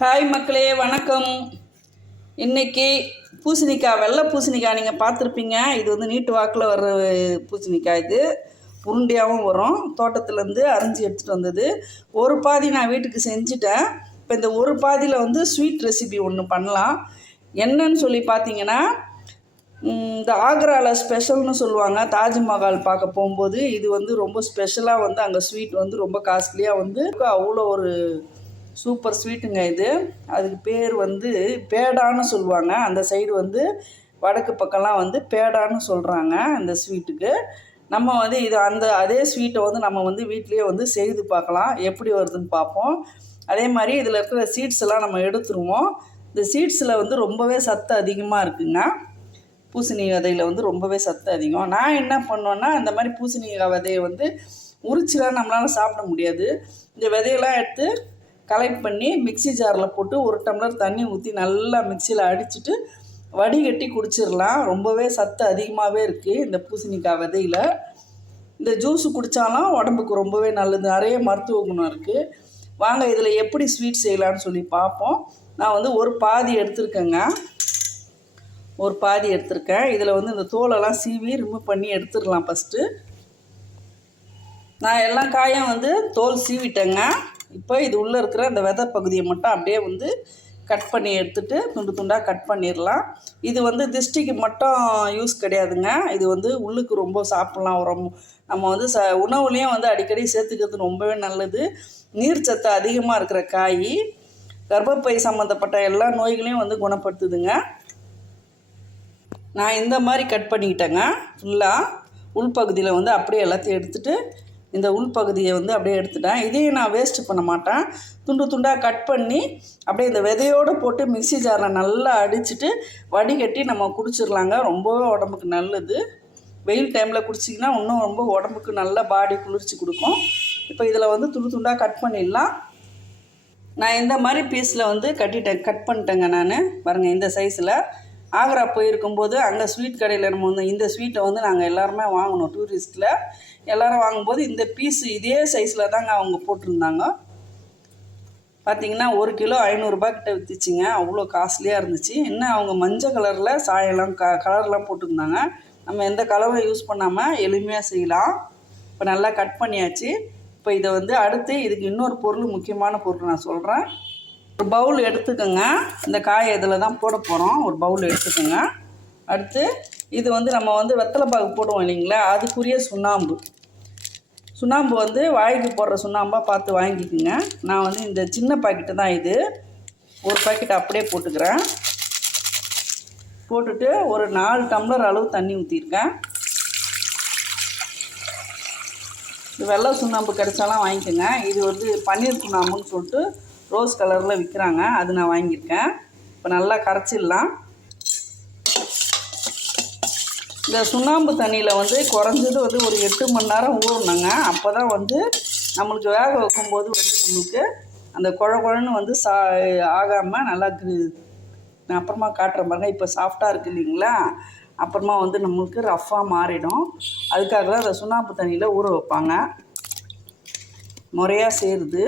Hi மக்களே, வணக்கம். இன்றைக்கி பூசணிக்காய், வெள்ளை பூசணிக்காய் நீங்கள் பார்த்துருப்பீங்க. இது வந்து நீட்டு வாக்கில் வர்ற பூசணிக்காய். இது உருண்டையாகவும் வரும். தோட்டத்துலேருந்து அரிஞ்சு எடுத்துகிட்டு வந்தது. ஒரு பாதி நான் வீட்டுக்கு செஞ்சுட்டேன். இப்போ இந்த ஒரு பாதியில் வந்து ஸ்வீட் ரெசிபி ஒன்று பண்ணலாம். என்னன்னு சொல்லி பார்த்தீங்கன்னா, இந்த ஆக்ராவில் ஸ்பெஷல்னு சொல்லுவாங்க. தாஜ்மஹால் பார்க்க போகும்போது இது வந்து ரொம்ப ஸ்பெஷலாக வந்து அங்கே ஸ்வீட் வந்து ரொம்ப காஸ்ட்லியாக வந்து அவ்வளோ ஒரு சூப்பர் ஸ்வீட்டுங்க இது. அதுக்கு பேர் வந்து பேடான்னு சொல்லுவாங்க. அந்த சைடு வந்து வடக்கு பக்கம்லாம் வந்து பேடான்னு சொல்கிறாங்க அந்த ஸ்வீட்டுக்கு. நம்ம வந்து இது அதே ஸ்வீட்டை வந்து நம்ம வந்து வீட்லேயே வந்து செய்து பார்க்கலாம், எப்படி வருதுன்னு பார்ப்போம். அதே மாதிரி இதில் இருக்கிற சீட்ஸ் எல்லாம் நம்ம எடுத்துருவோம். இந்த சீட்ஸில் வந்து ரொம்பவே சத்து அதிகமாக இருக்குங்க. பூசணி விதையில் வந்து ரொம்பவே சத்து அதிகம். நான் என்ன பண்ணோன்னா, இந்த மாதிரி பூசணிக்காய் விதையை வந்து உரிச்சிலாம் நம்மளால் சாப்பிட முடியாது. இந்த விதையெல்லாம் எடுத்து கலெக்ட் பண்ணி மிக்சி ஜாரில் போட்டு 1 டம்ளர் தண்ணி ஊற்றி நல்லா மிக்சியில் அடிச்சுட்டு வடிகட்டி குடிச்சிடலாம். ரொம்பவே சத்து அதிகமாகவே இருக்குது இந்த பூசணிக்காய் விதையில். இந்த ஜூஸு குடித்தாலும் உடம்புக்கு ரொம்பவே நல்லது. நிறைய மருத்துவ குணம் இருக்குது. வாங்க இதில் எப்படி ஸ்வீட் செய்யலான்னு சொல்லி பார்ப்போம். நான் வந்து ஒரு பாதி எடுத்திருக்கேன். இதில் வந்து இந்த தோலெல்லாம் சீவி ரிமூவ் பண்ணி எடுத்துடலாம். ஃபஸ்ட்டு நான் எல்லா காயும் வந்து தோல் சீவிட்டேங்க. இப்போ இது உள்ளே இருக்கிற அந்த விதை பகுதியை மட்டும் அப்படியே வந்து கட் பண்ணி எடுத்துகிட்டு துண்டு துண்டாக கட் பண்ணிடலாம். இது வந்து திஷ்டிக்கு மட்டும் யூஸ் கிடையாதுங்க. இது வந்து உள்ளுக்கு ரொம்ப சாப்பிட்லாம். நம்ம வந்து உணவுலேயும் வந்து அடிக்கடி சேர்த்துக்கிறது ரொம்பவே நல்லது. நீர் சத்து அதிகமாக இருக்கிற காய் கர்ப்பப்பை சம்மந்தப்பட்ட எல்லா நோய்களையும் வந்து குணப்படுத்துதுங்க. நான் இந்த மாதிரி கட் பண்ணிக்கிட்டேங்க. ஃபுல்லாக உள்பகுதியில் வந்து அப்படியே எல்லாத்தையும் எடுத்துகிட்டு இந்த உள்பகுதியை வந்து அப்படியே எடுத்துட்டேன். இதையும் நான் வேஸ்ட்டு பண்ண மாட்டேன். துண்டு துண்டாக கட் பண்ணி அப்படியே இந்த விதையோடு போட்டு மிக்சி ஜாரில் நல்லா அடிச்சுட்டு வடிகட்டி நம்ம குடிச்சிடலாங்க. ரொம்பவே உடம்புக்கு நல்லது. வெயில் டைமில் குடிச்சிங்கன்னா இன்னும் ரொம்ப உடம்புக்கு நல்ல பாடி குளிர்ச்சி கொடுக்கும். இப்போ இதில் வந்து துண்டு துண்டாக கட் பண்ணிடலாம். நான் இந்த மாதிரி பீஸில் வந்து கட் பண்ணிட்டேங்க. நான் பாருங்கள், இந்த சைஸில். ஆக்ரா போயிருக்கும்போது அங்கே ஸ்வீட் கடையில் நம்ம வந்து இந்த ஸ்வீட்டை வந்து நாங்கள் எல்லாருமே வாங்கினோம். டூரிஸ்ட்டில் எல்லோரும் வாங்கும்போது இந்த பீஸு இதே சைஸில் தாங்க அவங்க போட்டிருந்தாங்க. பார்த்திங்கன்னா 1 கிலோ 500 ரூபா கிட்ட விற்றுச்சிங்க. அவ்வளோ காஸ்ட்லியாக இருந்துச்சு. இன்னும் அவங்க மஞ்சள் கலரில் சாயெல்லாம் கலர்லாம் போட்டிருந்தாங்க. நம்ம எந்த கலரும் யூஸ் பண்ணாமல் எளிமையாக செய்யலாம். இப்போ நல்லா கட் பண்ணியாச்சு. இப்போ இதை வந்து அடுத்து இதுக்கு இன்னொரு பொருள், முக்கியமான பொருள் நான் சொல்கிறேன். ஒரு பவுல் எடுத்துக்கோங்க. இந்த காயை இதில் தான் போட போகிறோம். ஒரு பவுல் எடுத்துக்கோங்க. அடுத்து இது வந்து நம்ம வந்து வெத்தலை பாகு போடுவோம் இல்லைங்களா, அதுக்குரிய சுண்ணாம்பு வந்து வாய்க்கு போடுற சுண்ணாம்பாக பார்த்து வாங்கிக்கோங்க. நான் வந்து இந்த சின்ன பாக்கெட்டு தான் இது. ஒரு பாக்கெட் அப்படியே போட்டுக்கிறேன். போட்டுட்டு ஒரு 4 டம்ளர் அளவு தண்ணி ஊற்றிருக்கேன். இது வெள்ளை சுண்ணாம்பு கிடைச்சாலாம் வாங்கிக்கோங்க. இது வந்து பன்னீர் சுண்ணாம்புன்னு சொல்லிட்டு ரோஸ் கலரில் விற்கிறாங்க. அது நான் வாங்கியிருக்கேன். இப்போ நல்லா கரைச்சிடலாம். இந்த சுண்ணாம்பு தண்ணியில் வந்து குறைஞ்சது வந்து ஒரு 8 மணி நேரம் ஊறணுங்க. அப்போ தான் வந்து நம்மளுக்கு வேக வைக்கும்போது வந்து நம்மளுக்கு அந்த குழன்னு வந்து ஆகாமல் நல்லா நான் அப்புறமா காட்டுறேன் பாருங்க. இப்போ சாஃப்டாக இருக்குது இல்லைங்களா, அப்புறமா வந்து நம்மளுக்கு ரஃப்பாக மாறிடும். அதுக்காக தான் அந்த சுண்ணாம்பு தண்ணியில் ஊற வைப்பாங்க. முறையாக சேருது.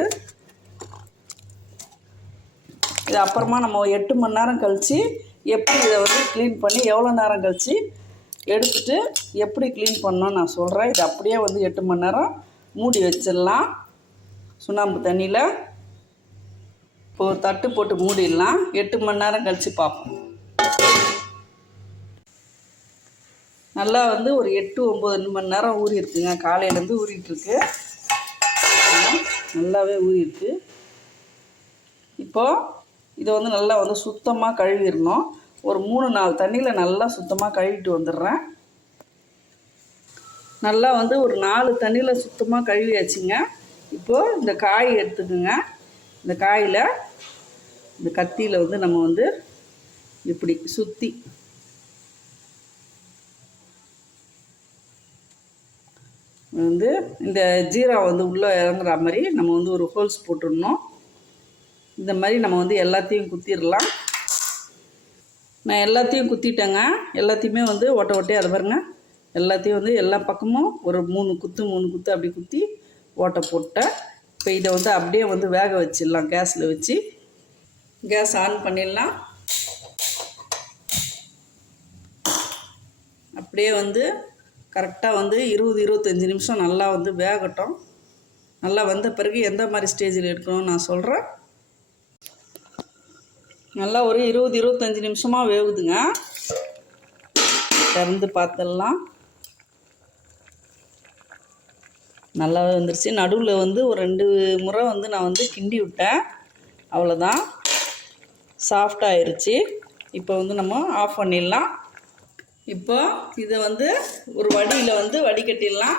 இது அப்புறமா நம்ம 8 மணி நேரம் கழித்து எப்படி இதை வந்து க்ளீன் பண்ணி எவ்வளோ நேரம் கழித்து எடுத்துகிட்டு எப்படி க்ளீன் பண்ணணும்னு நான் சொல்கிறேன். இது அப்படியே வந்து 8 மணி நேரம் மூடி வச்சிடலாம் சுண்ணாம்பு தண்ணியில். இப்போ ஒரு தட்டு போட்டு மூடிடலாம். 8 மணி நேரம் கழித்து பார்ப்போம். நல்லா வந்து ஒரு 8-9 மணி நேரம் ஊறி இருக்குங்க. காலையிலேருந்து ஊறிட்டுருக்கு. நல்லாவே ஊறிருக்கு. இப்போது இதை வந்து நல்லா வந்து சுத்தமாக கழுவிடணும். ஒரு 3-4 தண்ணியில் நல்லா சுத்தமாக கழுவிட்டு வந்துடுறேன். நல்லா வந்து ஒரு 4 தண்ணியில் சுத்தமாக கழுவியாச்சுங்க. இப்போது இந்த காய் எடுத்துக்கோங்க. இந்த காயில் இந்த கத்தியில் வந்து நம்ம வந்து இப்படி சுற்றி வந்து இந்த ஜீரா வந்து உள்ளே இறங்குற மாதிரி நம்ம வந்து ஒரு ஹோல்ஸ் போட்டுடணும். இந்த மாதிரி நம்ம வந்து எல்லாத்தையும் குத்திடலாம். நான் எல்லாத்தையும் குத்திட்டேங்க. எல்லாத்தையுமே வந்து ஓட்டையாக அதை பாருங்க. எல்லாத்தையும் வந்து எல்லா பக்கமும் ஒரு 3 குத்து அப்படி குத்தி ஓட்டை போட்டேன். இப்போ இதை வந்து அப்படியே வந்து வேக வச்சிடலாம் கேஸில் வச்சு. கேஸ் ஆன் பண்ணிடலாம். அப்படியே வந்து கரெக்டாக வந்து 20-25 நிமிஷம் நல்லா வந்து வேகட்டும். நல்லா வந்த பிறகு எந்த மாதிரி ஸ்டேஜில் எடுக்கணும்னு நான் சொல்கிறேன். நல்லா ஒரு 20-25 நிமிஷமாக வேகுதுங்க. திறந்து பார்த்துடலாம். நல்லாவே வந்துருச்சு. நடுவில் வந்து ஒரு 2 முறை வந்து நான் வந்து கிண்டி விட்டேன். அவ்வளோதான், சாஃப்டாகிருச்சு. இப்போ வந்து நம்ம ஆஃப் பண்ணிடலாம். இப்போ இதை வந்து ஒரு வடியில் வந்து வடிகட்டிடலாம்.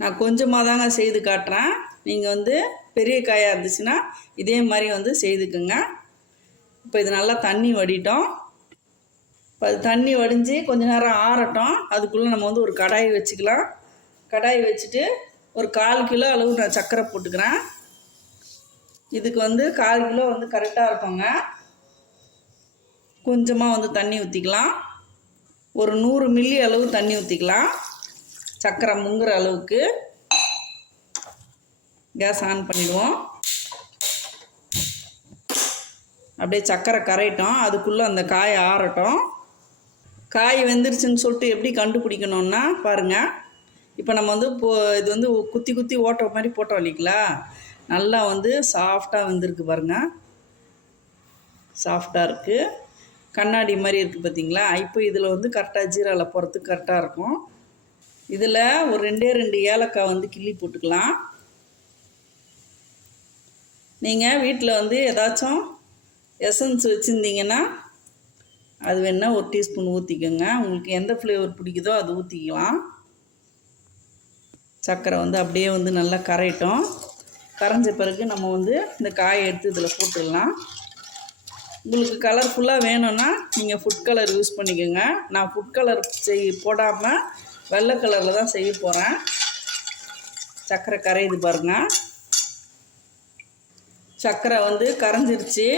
நான் கொஞ்சமாக தாங்க செய்து காட்டுறேன். நீங்கள் வந்து பெரிய காயாக இருந்துச்சுன்னா இதே மாதிரி வந்து செய்துக்குங்க. இப்போ இது நல்லா தண்ணி வடிட்டோம். இப்போ அது தண்ணி வடிஞ்சு கொஞ்ச நேரம் ஆறட்டும். அதுக்குள்ளே நம்ம வந்து ஒரு கடாயை வச்சுக்கலாம். கடாயை வச்சுட்டு ஒரு 1/4 கிலோ அளவு நான் சர்க்கரை போட்டுக்கிறேன். இதுக்கு வந்து 1/4 கிலோ வந்து கரெக்டாக இருக்குங்க. கொஞ்சமாக வந்து தண்ணி ஊற்றிக்கலாம். ஒரு 100 மில்லி அளவு தண்ணி ஊற்றிக்கலாம். சர்க்கரை முங்குற அளவுக்கு. கேஸ் ஆன் பண்ணிடுவோம். அப்படியே சர்க்கரை கரையட்டும். அதுக்குள்ளே அந்த காய் ஆறட்டும். காய் வெந்துருச்சுன்னு சொல்லிட்டு எப்படி கண்டுபிடிக்கணுன்னா பாருங்கள். இப்போ நம்ம வந்து இது வந்து குத்தி குத்தி ஓட்ட மாதிரி போட்டோம் இல்லைங்களா, நல்லா வந்து சாஃப்டாக வெந்திருக்கு பாருங்கள். சாஃப்டாக இருக்குது, கண்ணாடி மாதிரி இருக்குது பார்த்தீங்களா. இப்போ இதில் வந்து கரெக்டாக ஜீராவில் போகிறதுக்கு கரெக்டாக இருக்கும். இதில் ஒரு 2 ஏலக்காய் வந்து கிள்ளி போட்டுக்கலாம். நீங்கள் வீட்டில் வந்து ஏதாச்சும் எசன்ஸ் வச்சுருந்தீங்கன்னா அது வேணால் 1 டீஸ்பூன் ஊற்றிக்கோங்க. உங்களுக்கு எந்த ஃப்ளேவர் பிடிக்குதோ அது ஊற்றிக்கலாம். சர்க்கரை வந்து அப்படியே வந்து நல்லா கரையட்டும். கரைஞ்ச பிறகு நம்ம வந்து இந்த காயை எடுத்து இதில் போட்டுடலாம். உங்களுக்கு கலர்ஃபுல்லாக வேணும்னா நீங்கள் ஃபுட் கலர் யூஸ் பண்ணிக்கோங்க. நான் ஃபுட் கலர் போடாமல் வெள்ளை கலரில் தான் செய்ய போகிறேன். சர்க்கரை கரையுது பாருங்கள். சர்க்கரை வந்து கரைஞ்சிருச்சு,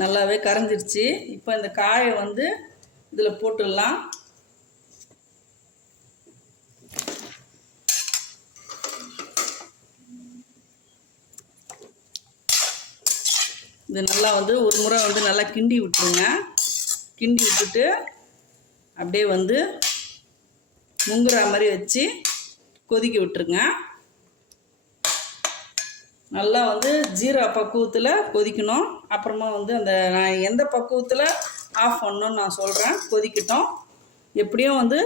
நல்லாவே கரைஞ்சிருச்சு. இப்போ இந்த காயை வந்து இதில் போட்டுடலாம். இது நல்லா வந்து ஒரு முறை வந்து நல்லா கிண்டி விட்டுருங்க. கிண்டி விட்டுட்டு அப்படியே வந்து முங்குற மாதிரி வச்சு கொதிக்க விட்டுருங்க. நல்லா வந்து ஜீரா பக்குவத்தில் கொதிக்கணும். அப்புறமா வந்து அந்த நான் எந்த பக்குவத்தில் ஆஃப் பண்ணணும்னு நான் சொல்கிறேன். கொதிக்கட்டும். எப்படியும் வந்து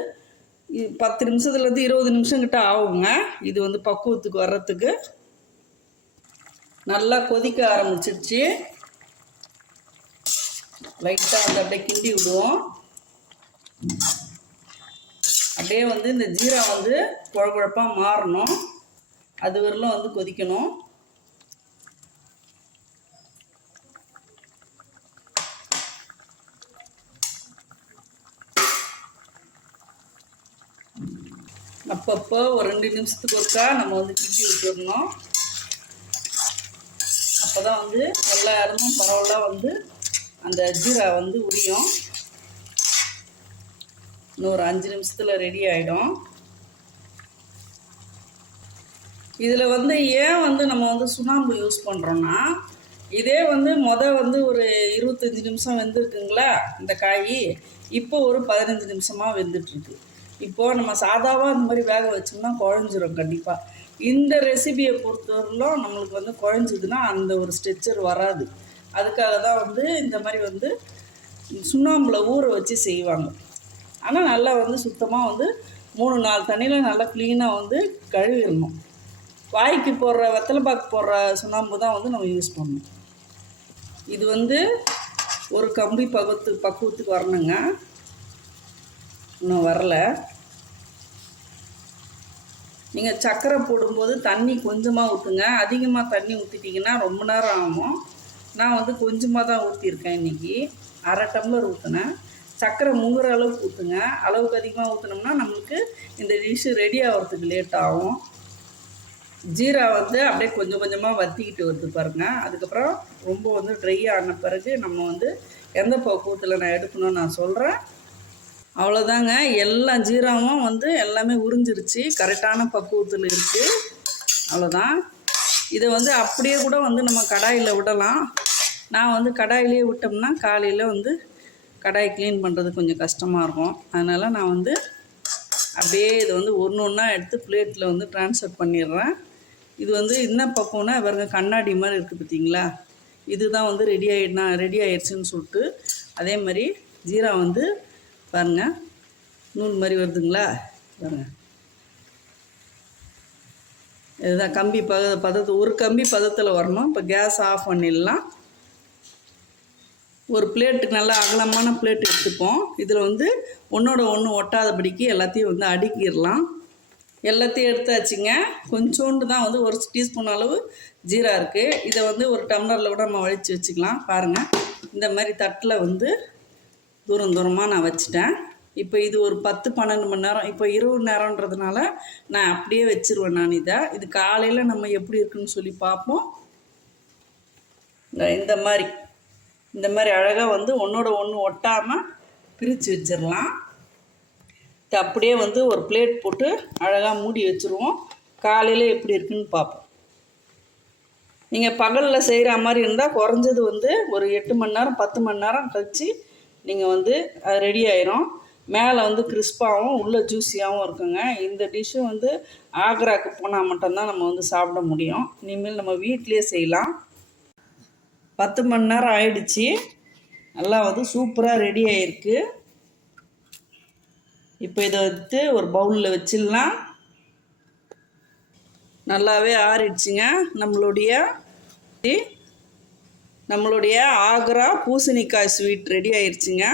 10 நிமிஷத்துலேருந்து 20 நிமிஷம் கிட்ட ஆகுங்க இது வந்து பக்குவத்துக்கு வர்றதுக்கு. நல்லா கொதிக்க ஆரம்பிச்சிருச்சு. லைட்டாக வந்து அப்படியே கிண்டி விடுவோம். அப்படியே வந்து இந்த ஜீரா வந்து குழப்பாக மாறணும். அது வரலும் வந்து கொதிக்கணும். அப்பப்போ ஒரு 2 நிமிஷத்துக்கு ஒருக்கா நம்ம வந்து கிண்டி விட்டுடணும். அப்போ தான் வந்து எல்லா இடமும் பரவலாக வந்து அந்த ஜீரா வந்து உரியும். இன்னும் ஒரு 5 நிமிஷத்தில் ரெடி ஆகிடும். இதில் வந்து ஏன் வந்து நம்ம வந்து சுண்ணாம்பு யூஸ் பண்ணுறோன்னா, இதே வந்து வந்து ஒரு 25 நிமிஷம் வெந்திருக்குங்களா இந்த காய், இப்போ ஒரு 15 நிமிஷமாக வெந்துட்டுருக்கு. இப்போது நம்ம சாதாவாக இந்த மாதிரி வேக வச்சோம்னா குழஞ்சிரும் கண்டிப்பாக. இந்த ரெசிபியை பொறுத்தவரையிலும் நம்மளுக்கு வந்து குழஞ்சிதுன்னா அந்த ஒரு ஸ்ட்ரெச்சர் வராது. அதுக்காக தான் வந்து இந்த மாதிரி வந்து சுண்ணாம்பில் ஊற வச்சு செய்வாங்க. ஆனால் நல்லா வந்து சுத்தமாக வந்து 3-4 தண்ணியில் நல்லா க்ளீனாக வந்து கழுவிடணும். வாய்க்கு போடுற வெத்தலைப்பாக்கு போடுற சுண்ணாம்பு தான் வந்து நம்ம யூஸ் பண்ணணும். இது வந்து ஒரு கம்பி பக்குவத்துக்கு வரணுங்க. இன்னும் வரல. நீங்கள் சர்க்கரை போடும்போது தண்ணி கொஞ்சமாக ஊற்றுங்க. அதிகமாக தண்ணி ஊற்றிட்டிங்கன்னா ரொம்ப நேரம் ஆகும். நான் வந்து கொஞ்சமாக தான் ஊற்றிருக்கேன் இன்றைக்கி. 1/2 டம்ளர் ஊற்றினேன். சர்க்கரை முங்குற அளவுக்கு ஊற்றுங்க. அளவுக்கு அதிகமாக ஊற்றினோம்னா நம்மளுக்கு இந்த டிஷ்ஷு ரெடி ஆகிறதுக்கு லேட் ஆகும். ஜீரா வந்து அப்படியே கொஞ்சம் கொஞ்சமாக வற்றிக்கிட்டு வருது பாருங்கள். அதுக்கப்புறம் ரொம்ப வந்து ட்ரை ஆன பிறகு நம்ம வந்து எந்த பக்குவத்தில் நான் எடுக்கணும்னு நான் சொல்கிறேன். அவ்வளோதாங்க. எல்லா ஜீராவும் வந்து எல்லாமே உறிஞ்சிருச்சு, கரெக்டான பக்குவத்தில் இருக்குது. அவ்வளோதான். இதை வந்து அப்படியே கூட வந்து நம்ம கடாயில் விடலாம். நான் வந்து கடாயிலேயே விட்டோம்னா காலையில் வந்து கடாய் க்ளீன் பண்ணுறது கொஞ்சம் கஷ்டமாக இருக்கும். அதனால் நான் வந்து அப்படியே இதை வந்து ஒன்று ஒன்றா எடுத்து பிளேட்டில் வந்து ட்ரான்ஸ்ஃபர் பண்ணிடுறேன். இது வந்து என்ன பக்கம்னா பாருங்க, கண்ணாடி மாதிரி இருக்குது பார்த்தீங்களா? இதுதான் வந்து ரெடி ஆயிடுச்சுன்னு சொல்லிட்டு. அதே மாதிரி ஜீரா வந்து பாருங்கள், நூல் மாதிரி வருதுங்களா பாருங்கள். இதுதான் கம்பி பதத்து, ஒரு கம்பி பதத்தில் வரணும். இப்போ கேஸ் ஆஃப் பண்ணிடலாம். ஒரு பிளேட்டுக்கு நல்லா அகலமான பிளேட் எடுத்துப்போம். இதில் வந்து ஒன்றோட ஒன்று ஒட்டாதபடிக்கு எல்லாத்தையும் வந்து அடுக்கிடலாம். எல்லாத்தையும் எடுத்தாச்சுங்க. கொஞ்சோண்டு தான் வந்து ஒரு டீஸ்பூன் அளவு ஜீரா இருக்குது. இதை வந்து ஒரு டம்ளரில் கூட நம்ம வலித்து வச்சுக்கலாம். பாருங்கள், இந்த மாதிரி தட்டில் வந்து தூரமாக நான் வச்சுட்டேன். இப்போ இது ஒரு 10-12 மணி நேரம், இப்போ இரவு நேரன்றதுனால நான் அப்படியே வச்சுருவேன். நான் இது காலையில் நம்ம எப்படி இருக்குன்னு சொல்லி பார்ப்போம். இந்த மாதிரி அழகாக வந்து ஒன்றோட ஒன்று ஒட்டாமல் பிரித்து வச்சிடலாம். இது அப்படியே வந்து ஒரு பிளேட் போட்டு அழகாக மூடி வச்சுருவோம். காலையில் எப்படி இருக்குன்னு பார்ப்போம். நீங்கள் பகலில் செய்கிற மாதிரி இருந்தால் குறைஞ்சது வந்து ஒரு 8 மணி நேரம் 10 மணி நேரம் கழித்து நீங்கள் வந்து அது ரெடி ஆயிரும். மேலே வந்து கிறிஸ்பாகவும் உள்ளே ஜூஸியாகவும் இருக்குங்க. இந்த டிஷ்ஷு வந்து ஆக்ராக்கு போனால் மட்டும்தான் நம்ம வந்து சாப்பிட முடியும். இனிமேல் நம்ம வீட்டிலே செய்யலாம். 10 மணி நேரம் ஆயிடுச்சு. நல்லா வந்து சூப்பராக ரெடி ஆகிருக்கு. இப்போ இதை எடுத்து ஒரு பவுலில் வச்சிடலாம். நல்லாவே ஆறிடுச்சுங்க. நம்மளுடைய ஆக்ரா பூசணிக்காய் ஸ்வீட் ரெடி ஆயிடுச்சுங்க.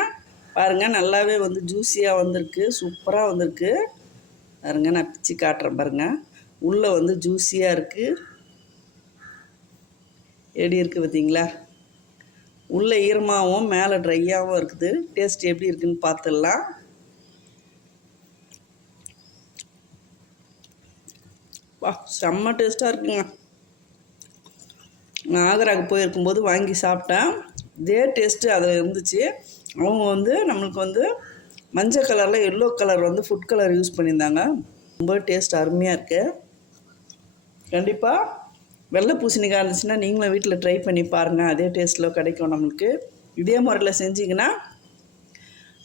பாருங்கள், நல்லாவே வந்து ஜூஸியாக வந்திருக்கு, சூப்பராக வந்திருக்கு. பாருங்கள், நான் பிச்சு காட்டுறேன் பாருங்கள். உள்ளே வந்து ஜூஸியாக இருக்குது. எப்படி இருக்குது பார்த்தீங்களா? உள்ளே ஈரமாகவும் மேலே ட்ரையாகவும் இருக்குது. டேஸ்ட் எப்படி இருக்குதுன்னு பார்த்துடலாம். வா, செம்ம டேஸ்ட்டாக இருக்குங்க. நான் ஆக்ராவுக்கு போயிருக்கும்போது வாங்கி சாப்பிட்டேன். இதே டேஸ்ட்டு அதில் இருந்துச்சு. அவங்க வந்து நம்மளுக்கு வந்து மஞ்சள் கலரில் எல்லோ கலர் வந்து ஃபுட் கலர் யூஸ் பண்ணியிருந்தாங்க. ரொம்ப டேஸ்ட் அருமையாக இருக்குது. கண்டிப்பாக வெள்ளை பூசணிக்காய் இருந்துச்சுன்னா நீங்களும் வீட்டில் ட்ரை பண்ணி பாருங்கள். அதே டேஸ்ட்டில் கிடைக்கும் நம்மளுக்கு. இதே முறையில் செஞ்சிங்கன்னா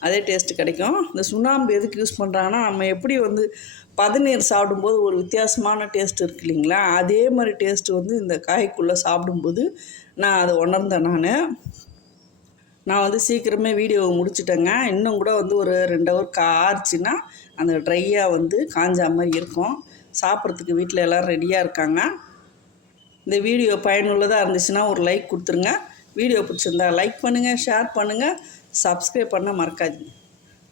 அதே டேஸ்ட்டு கிடைக்கும். இந்த சுண்ணாம்பு எதுக்கு யூஸ் பண்ணுறாங்கன்னா, நம்ம எப்படி வந்து பதநீர் சாப்பிடும்போது ஒரு வித்தியாசமான டேஸ்ட் இருக்குது இல்லைங்களா? அதே மாதிரி டேஸ்ட்டு வந்து இந்த காய்க்குள்ளே சாப்பிடும்போது நான் அதை உணர்ந்தேன். நான் வந்து சீக்கிரமே வீடியோவை முடிச்சுட்டேங்க. இன்னும் கூட வந்து ஒரு 2 ஹவர் ஆச்சுன்னா அந்த ட்ரையாக வந்து காஞ்சா மாதிரி இருக்கும். சாப்பிட்றதுக்கு வீட்டில் எல்லோரும் ரெடியாக இருக்காங்க. இந்த வீடியோ பயனுள்ளதாக இருந்துச்சுன்னா ஒரு லைக் கொடுத்துருங்க. வீடியோ பிடிச்சிருந்தா லைக் பண்ணுங்கள், ஷேர் பண்ணுங்கள், சப்ஸ்கிரைப் பண்ண மறக்காதீங்க.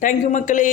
தேங்க்யூ மக்களே.